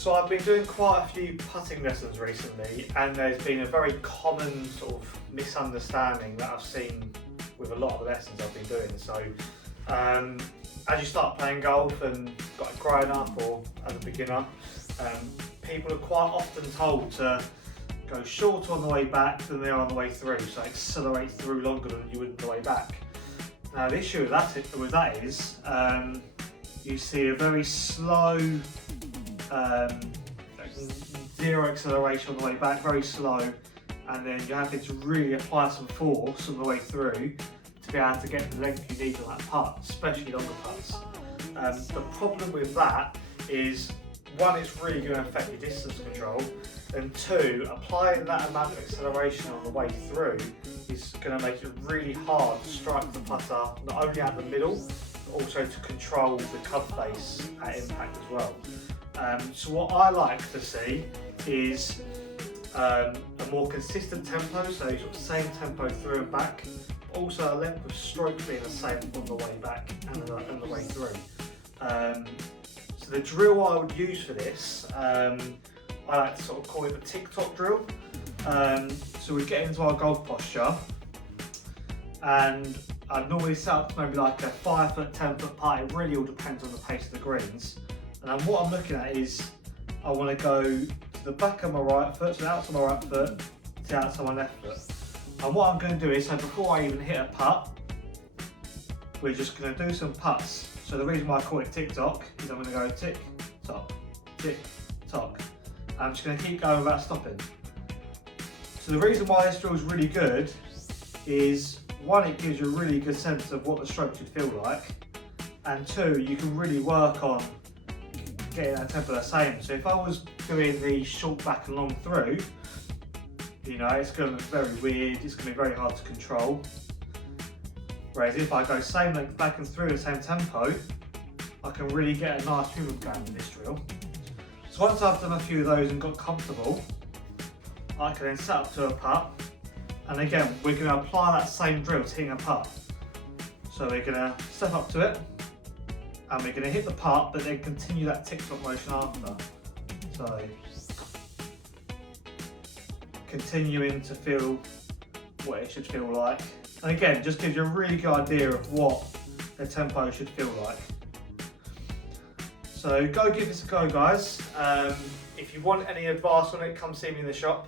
So I've been doing quite a few putting lessons recently, and there's been a very common sort of misunderstanding that I've seen with a lot of the lessons I've been doing. So as you start playing golf and got growing up or as a beginner, people are quite often told to go shorter on the way back than they are on the way through, so accelerate through longer than you would on the way back. Now the issue with that is you see a very slow zero acceleration on the way back, very slow, and then you're having to really apply some force on the way through to be able to get the length you need on that putt, especially longer putts. The problem with that is, one, it's really going to affect your distance control, and two, applying that amount of acceleration on the way through is going to make it really hard to strike the putter not only at the middle, but also to control the club face at impact as well. So what I like to see is a more consistent tempo, so sort of same tempo through and back, but also a length of stroke being the same on the way back and the way through. So the drill I would use for this, I like to sort of call it the TikTok drill. So we get into our golf posture, and I'd normally set up maybe like a 5 foot, 10 foot putt. It really all depends on the pace of the greens. And then what I'm looking at is, I want to go to the back of my right foot, so out to my right foot, to the outside of my left foot. And what I'm going to do is, so before I even hit a putt, we're just going to do some putts. So the reason why I call it TikTok is I'm going to go tick, tock, tick, tock. I'm just going to keep going without stopping. So the reason why this drill is really good is, one, it gives you a really good sense of what the stroke should feel like, and two, you can really work on getting that tempo the same. So if I was doing the short back and long through, you know, it's going to look very weird, it's going to be very hard to control. Whereas if I go same length back and through the same tempo, I can really get a nice rhythm going with this drill. So once I've done a few of those and got comfortable, I can then set up to a putt. And again, we're going to apply that same drill to hitting a putt. So we're going to step up to it, and we're going to hit the putt, but then continue that TikTok motion after. So continuing to feel what it should feel like. And again, just gives you a really good idea of what the tempo should feel like. So go give this a go, guys. If you want any advice on it, come see me in the shop.